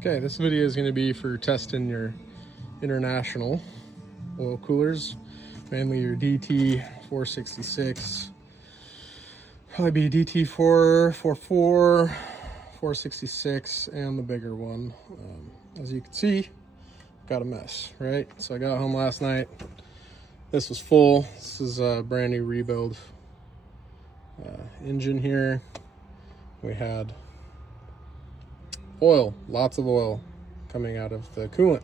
Okay, this video is going to be for testing your international oil coolers, mainly your DT 466, probably be DT 444, 466, and the bigger one. As you can see, got a mess, right? So I got home last night. This was full. This is a brand new rebuild engine here. We had oil, lots of oil coming out of the coolant.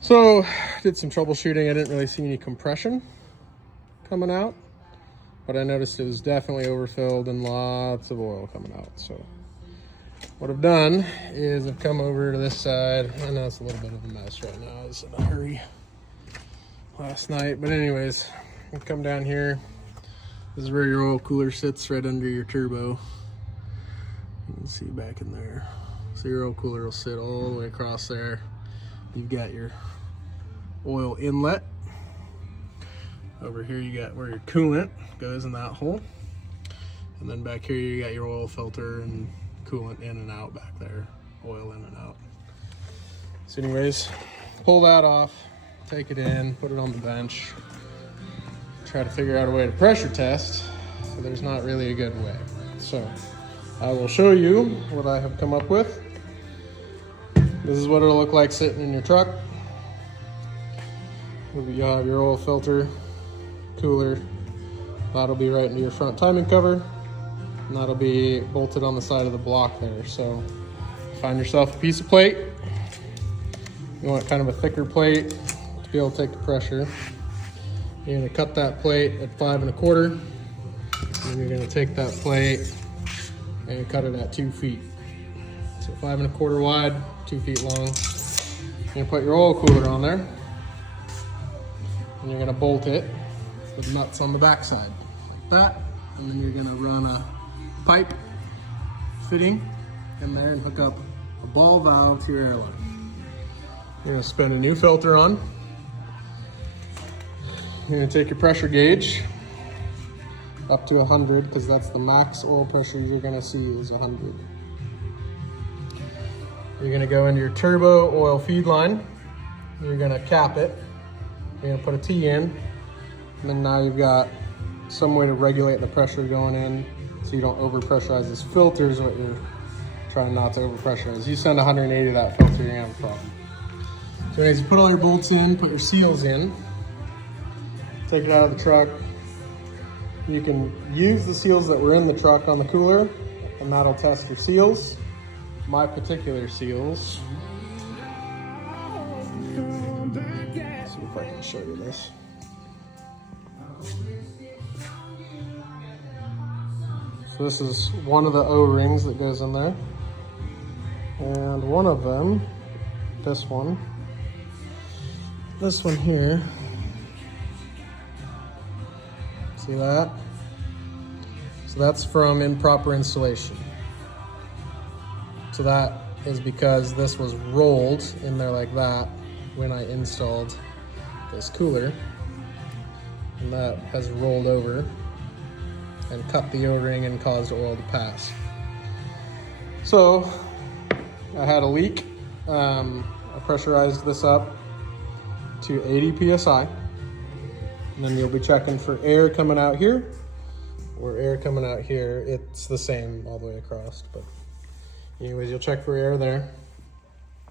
So did some troubleshooting. I didn't really see any compression coming out, but I noticed it was definitely overfilled and lots of oil coming out. So what I've done is I've come over to this side. I know it's a little bit of a mess right now. I was in a hurry last night, but anyways, you come down here. This is where your oil cooler sits, right under your turbo. You can see back in there. So your oil cooler will sit all the way across there. You've got your oil inlet. Over here you got where your coolant goes in that hole. And then back here you got your oil filter and coolant in and out back there. Oil in and out. So anyways, pull that off, take it in, put it on the bench. Try to figure out a way to pressure test. So there's not really a good way. So I will show you what I have come up with. This is what it'll look like sitting in your truck. You'll have your oil filter, cooler. That'll be right into your front timing cover. And that'll be bolted on the side of the block there. So find yourself a piece of plate. You want kind of a thicker plate to be able to take the pressure. You're gonna cut that plate at 5 1/4. And you're gonna take that plate and cut it at 2 feet. So 5 1/4 wide, 2 feet long. You're gonna put your oil cooler on there, and you're gonna bolt it with nuts on the back side, like that. And then you're gonna run a pipe fitting in there and hook up a ball valve to your airline. You're gonna spin a new filter on. You're gonna take your pressure gauge up to 100, because that's the max oil pressure you're gonna see is 100. You're gonna go into your turbo oil feed line. You're gonna cap it. You're gonna put a T in, and then now you've got some way to regulate the pressure going in so you don't overpressurize this filter is what you're trying not to overpressurize. You send 180 to that filter, you're gonna have a problem. So anyways, you put all your bolts in, put your seals in, take it out of the truck. You can use the seals that were in the truck on the cooler, and that'll test your seals. My particular seals. Let's see if I can show you this. So this is one of the O-rings that goes in there. And one of them, this one here, see that? So that's from improper installation. So that is because this was rolled in there like that when I installed this cooler. And that has rolled over and cut the O-ring and caused oil to pass. So I had a leak. I pressurized this up to 80 PSI. And then you'll be checking for air coming out here or air coming out here. It's the same all the way across, but anyways, you'll check for air there.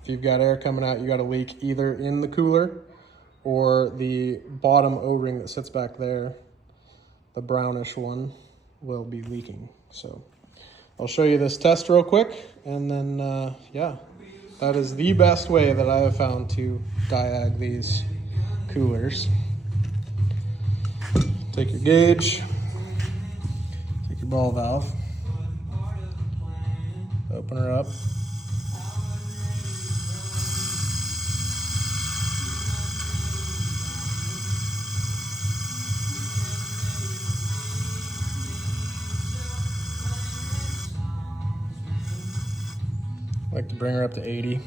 If you've got air coming out, you got a leak either in the cooler or the bottom O-ring that sits back there, the brownish one, will be leaking. So I'll show you this test real quick, and then yeah, that is the best way that I have found to diag these coolers. Take your gauge, take your ball valve, open her up. I like to bring her up to 80.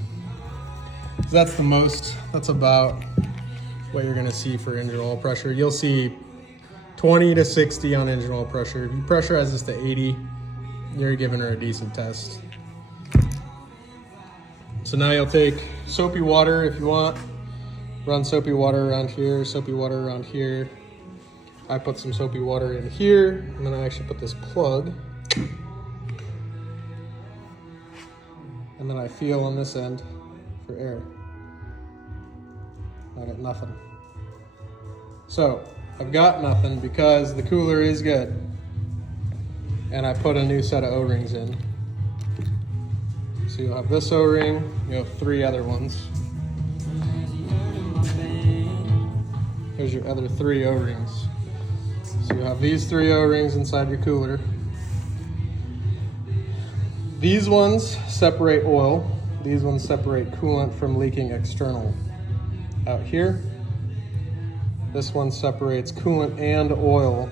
So that's the most, that's about what you're gonna see for engine oil pressure. You'll see 20 to 60 on engine oil pressure. If you pressurize this to 80, you're giving her a decent test. So now you'll take soapy water if you want. Run soapy water around here, soapy water around here. I put some soapy water in here, and then I actually put this plug. And then I feel on this end for air. I got nothing. So I've got nothing because the cooler is good. And I put a new set of O-rings in. So you'll have this O-ring, you have 3 other ones. Here's your other 3 O-rings. So you have these 3 O-rings inside your cooler. These ones separate oil. These ones separate coolant from leaking external. Out here, this one separates coolant and oil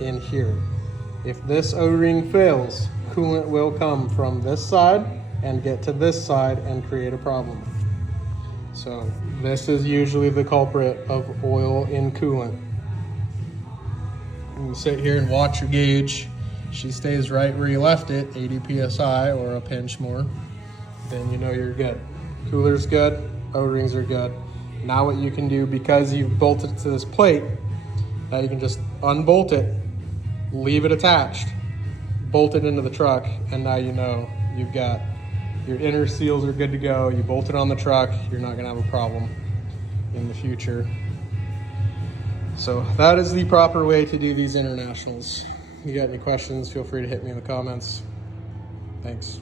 in here. If this O-ring fails, coolant will come from this side and get to this side and create a problem. So this is usually the culprit of oil in coolant. You sit here and watch your gauge. She stays right where you left it, 80 PSI or a pinch more, then you know you're good. Cooler's good, O-rings are good. Now what you can do, because you've bolted it to this plate, now you can just unbolt it, leave it attached, bolt it into the truck, and now you know you've got your inner seals are good to go. You bolt it on the truck, you're not gonna have a problem in the future. So that is the proper way to do these internationals. If you got any questions, feel free to hit me in the comments. Thanks.